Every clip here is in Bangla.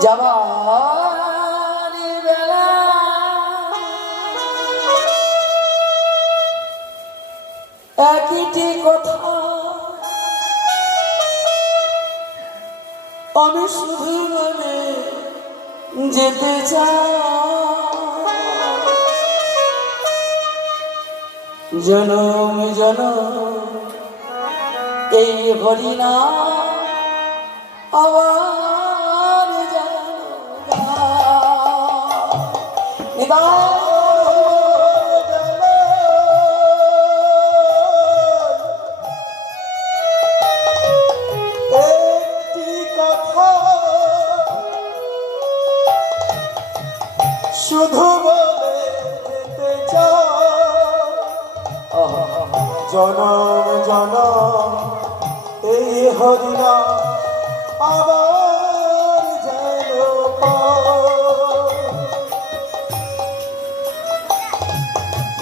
যাবার বেলা একইটি কথা আমি শুধু বলে যেতে চাই জনম জনম এই হরিনা আবার একটি কথা শুধু বলে যেতে চাই জনম জনম এই হরিনা আবার যেন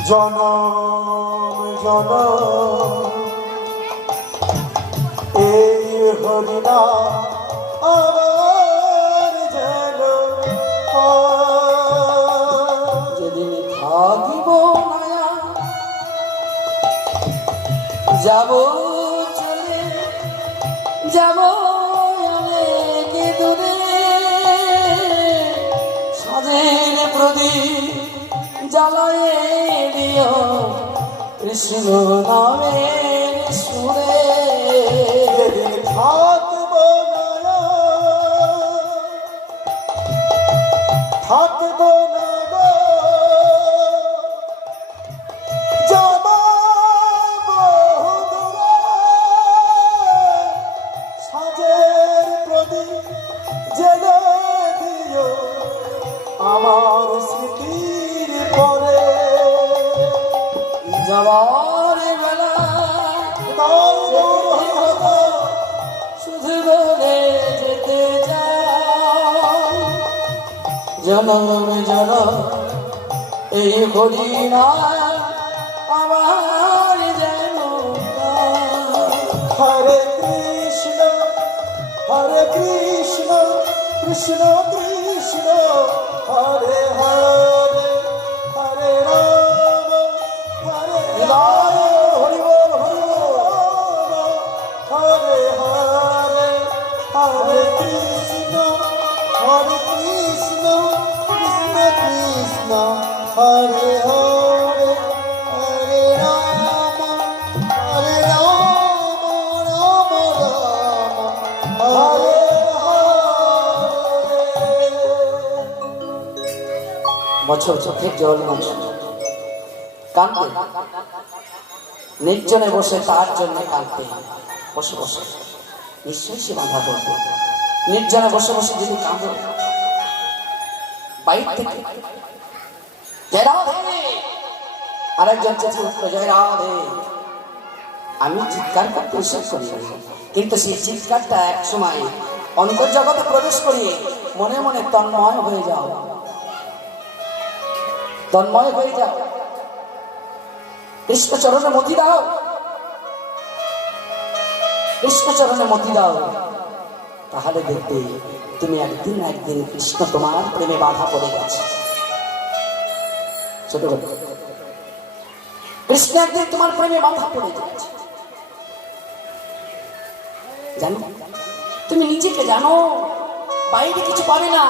জনম জনম এই হরিনা আবার যেন যেদিন থাকিব মায়া যাব চলে যাব অনেক দূরে সাজের প্রদীপ জ্বালায়ে দিও কৃষ্ণ নামের সুরে যেদিন থাকব না থাকব না গো যাব বহুদূরে সাজের প্রদীপ জেলে দিও আমার স্মৃতির পরে যাবার বেলা শুধু বলে যেতে চাই জনম জনম এই হরিনা আমার যেন হরে কৃষ্ণ কৃষ্ণ কৃষ্ণ হরে হরে হরে রাম হরে রাম হরি বল হরে হরে হরে কৃষ্ণ কৃষ্ণ কৃষ্ণ হরে হরে হরে রাম রাম রাম হরে বছর চোখের জল মুছে কাঁদতে নির্জনে বসে তার জন্য কাঁদতে বসে বসে নিশ্চয়ই সে বাধা করবে নির্জনে বসে বসে যদি কাঁদো বাইর থেকে জয় রাধে আরেকজন চেঁচে উঠলো জয় রাধে আমি চিৎকার করতে বিশ্বাস করি কিন্তু সেই চিৎকারটা এক সময় অন্তর্জগতে প্রবেশ করিয়ে মনে মনে তন্ময় হয়ে যাও তন্ময় হয়ে যাও কৃষ্ণ চরণে মতি দাও কৃষ্ণ চরণে মতি দাও তাহলে দেখবে তুমি একদিন একদিন কৃষ্ণ তোমার প্রেমে বাধা পড়ে গেছে ছোট কৃষ্ণ একদিন তোমার প্রেমে বাধা পড়ে যাচ্ছে জানো তুমি নিজেকে জানো বাইরে কিছু পাবে না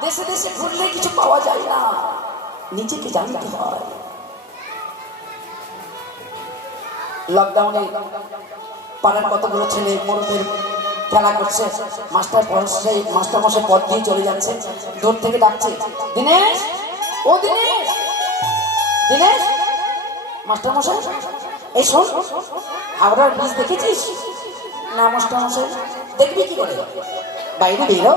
দেশে দেশে ঘুরলে কিছু পাওয়া যায় না নিজেকে জানতে হয় লকডাউনে পাড়ার কতগুলো ছেলে মরুদের খেলা করছে মাস্টার মশাই পথ দিয়ে চলে যাচ্ছে দূর থেকে ডাকছে দিনেশ ও দিনেশ দিনেশ মাস্টার মশাই এই শোন হাওড়ার ব্রিজ দেখেছিস না মাস্টার মশাই দেখবি কি করে বাইরে বেরো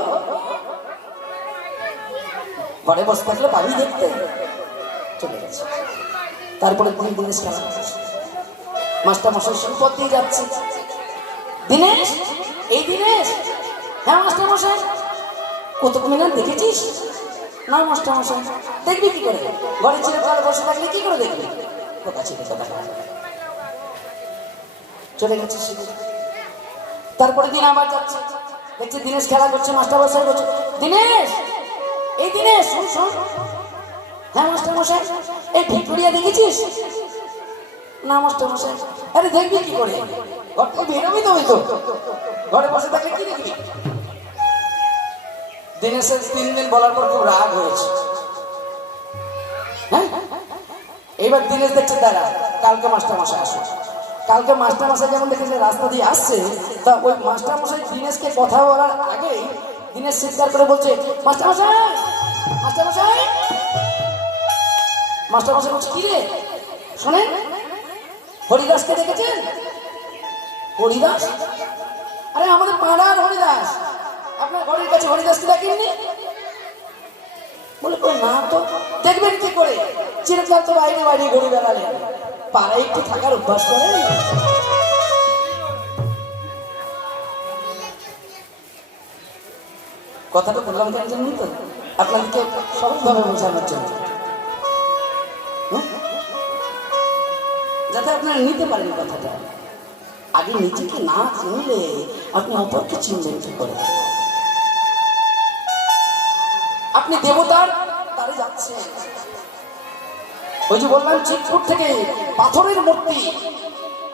ঘরে বসে থাকলে পাবি দেখতে চলে গেছে তারপরে দিনেশ খেলা মাস্টার মশাই সঙ্গে পথ দিয়ে যাচ্ছে দিনেশ এই দিনেশ হ্যাঁ মাস্টার মশাই কুতুব মিনার দেখেছিস না মাস্টার মশাই দেখবি কি করে ঘরে চিরকাল বসে থাকলে কি করে দেখবি চলে গেছে তারপরে দিন আবার যাচ্ছে দেখছি দিনেশ খেলা করছে, মাস্টার মশাই করছে। দিনেশ, এই দিনেশ, শোন শোন। হ্যাঁ মাস্টার মশাই, এই ভিক্টোরিয়া দেখেছিস? না মাস্টার মশাই। আরে দেখবি কি করে, ঘর থেকে বেরোবি তো, ওই তো ঘরে বসে থাকলে কি দেখবি? দিনেশের 3 দিন বলার পর খুব রাগ হয়েছে। হ্যাঁ, এইবার দিনেশ দেখছে তারা কালকে মাস্টার মশাই আসে। কালকে মাস্টার মশাই যেমন দেখেছে রাস্তা দিয়ে আসছে, তা ওই মাস্টার মশাই দিনেশকে কথা বলার আগেই দিনেশ চিৎকার করে বলছে, মাস্টার মশাই, মাস্টার মশাই। মাস্টার মশাই বলছে, কি রে? শোনেন, হরিদাসকে দেখেছেন? হরিদাস? আরে আমাদের পাড়ার হরিদাস, আপনার ঘরের কাছে হরিদাসকে দেখেননি? বলে কই না তো। দেখবেন কি করে, চিরকাল তো বাইরে বাইরে ঘুরে বেড়ালেন, পাড়ায় একটু থাকার অভ্যাস করেন। কথাটা বললাম কেন জানি তো, আপনাদেরকে সহজভাবে বোঝানোর জন্য, যাতে আপনারা নিতে পারেন কথাটা। আগে নিজেকে না চিনলে আপনি অপরকে চিনবেন কি করে? আপনি দেবতার তারে যাচ্ছেন, ওই যে বললাম চিতপুর থেকে পাথরের মূর্তি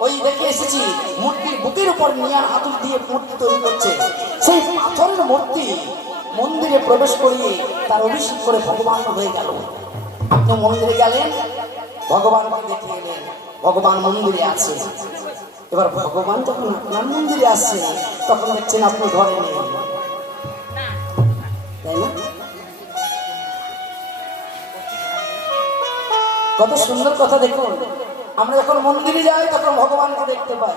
ওই দেখে এসেছি, মূর্তির বুকের উপর নিয়ে হাতুড়ি দিয়ে মূর্তি তৈরি করছে। সেই পাথরের মূর্তি মন্দিরে প্রবেশ করিয়ে তার অভিষেক করে ভগবান হয়ে গেল। আপনি মন্দিরে গেলেন, ভগবানকে দেখে এলেন, ভগবান মন্দিরে আছে। এবার ভগবান যখন আপনার মন্দিরে আসছে, তখন দেখছেন আপনি ঘরে নেই, তাই না? কত সুন্দর কথা দেখুন। আমরা যখন মন্দিরে যাই তখন ভগবানকে দেখতে পাই,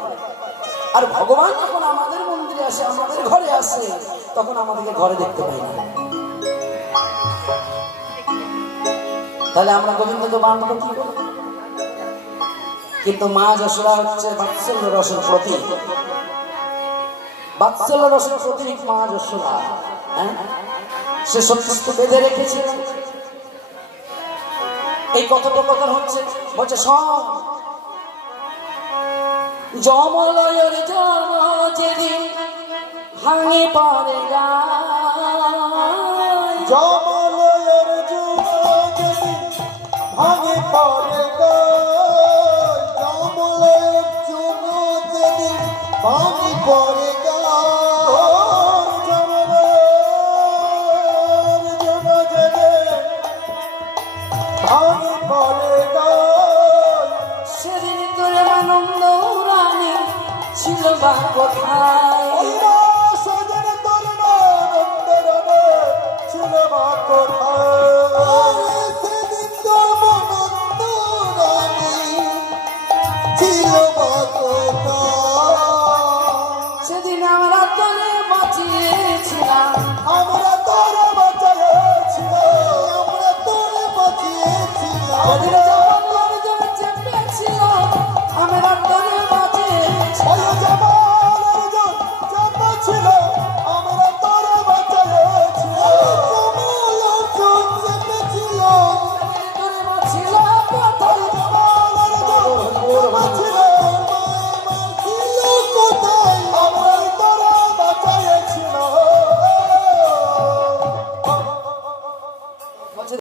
আর ভগবান যখন আমাদের মন্দিরে আসে, আমাদের ঘরে আসে, তখন আমাদেরকে ঘরে দেখতে পাই না। তাহলে আমরা গোবিন্দকে বাঁধবো কি করে? কিন্তু মা যশোদা হচ্ছে বাৎসল্য রসের প্রতীক, বাৎসল্য রসের প্রতীক মা যশোদা। হ্যাঁ, সে সমস্ত বেঁধে রেখেছে। এই কথোপকথন হচ্ছে, বলছে শোন, যমলয়ের জল যেদিন ভাঙে পড়ে গায়, যমলয়ের জল যেদিন ভাঙে পড়ে গায়, যমলয়ের জল যেদিন ভাঙে পড়ে গায়, যমলয়ের জল যেদিন ভাঙে পড়ে গায়, সেদিন তোর আনন্দ রানী ছিল বা কোথায়? সেদিন তোর নন্দরনে ছিল বা কোথায়, সেদিন তোর নন্দরানী ছিল বা কোথায়, সেদিন আমরা তোরে বাঁচিয়েছিলাম